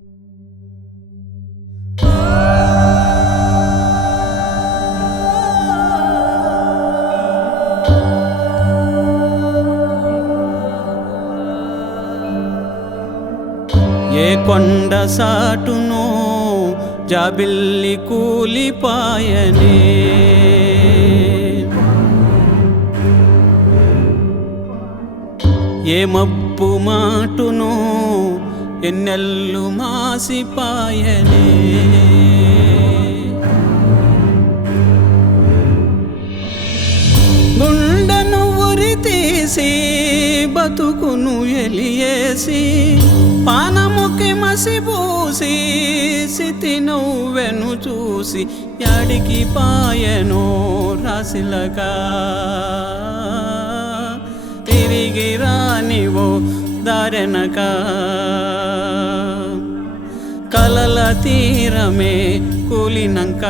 ఏ కొండ సాటునో జాబిల్లి కూలిపాయనే, ఏ మబ్బు మాటునో ఎన్నెల్లు మాసిపాయనే, గుండెను ఉరి తీసి బతుకును ఎలియేసి పానముకి మసిపూసి సితి నవ్వెను చూసి యాడికి పాయనో రాసిలగా తిరిగి రానివో దారెనక కలల తీరమే కూలినంక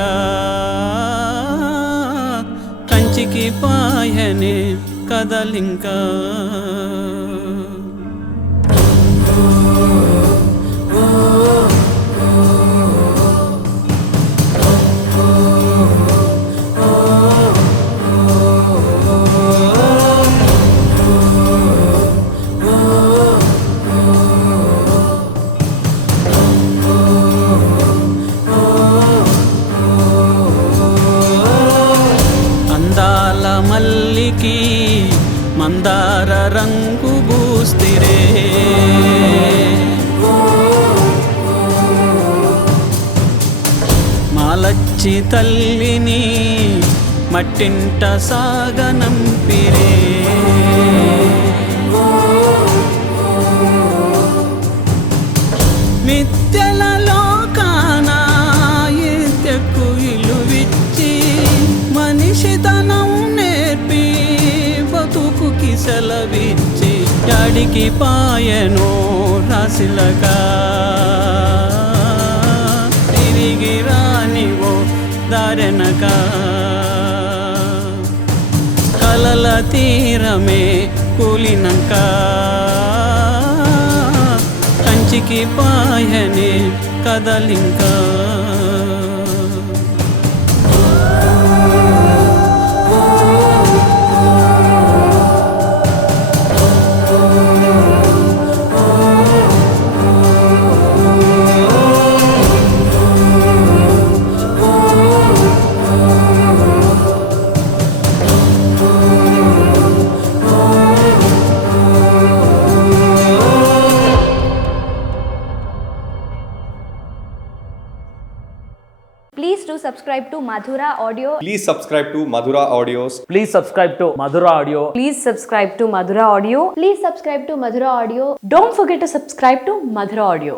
కంచికి పాయనే కదలింకా. అందాల మల్లికి మందార రంగు బూస్తిరే, మాలచ్చి తల్లిని మట్టింట సాగనంపిరే, మిథ్యల లోకాన ఎత్తెక్కు ఇలువిచ్చి మనిషితనం నేర్పి బతుకుకి సెలవిచ్చి యాడికి పాయనో రాసిలగా తిరిగి రానివో దారెనక కలల తీరమే కూలినంక కంచికి పాయనే కదలింకా. Please do subscribe to Madhura Audio. Please subscribe to Madhura Audios. Please subscribe to Madhura Audio. Please subscribe to Madhura Audio. Please subscribe to Madhura Audio. Don't forget to subscribe to Madhura Audio.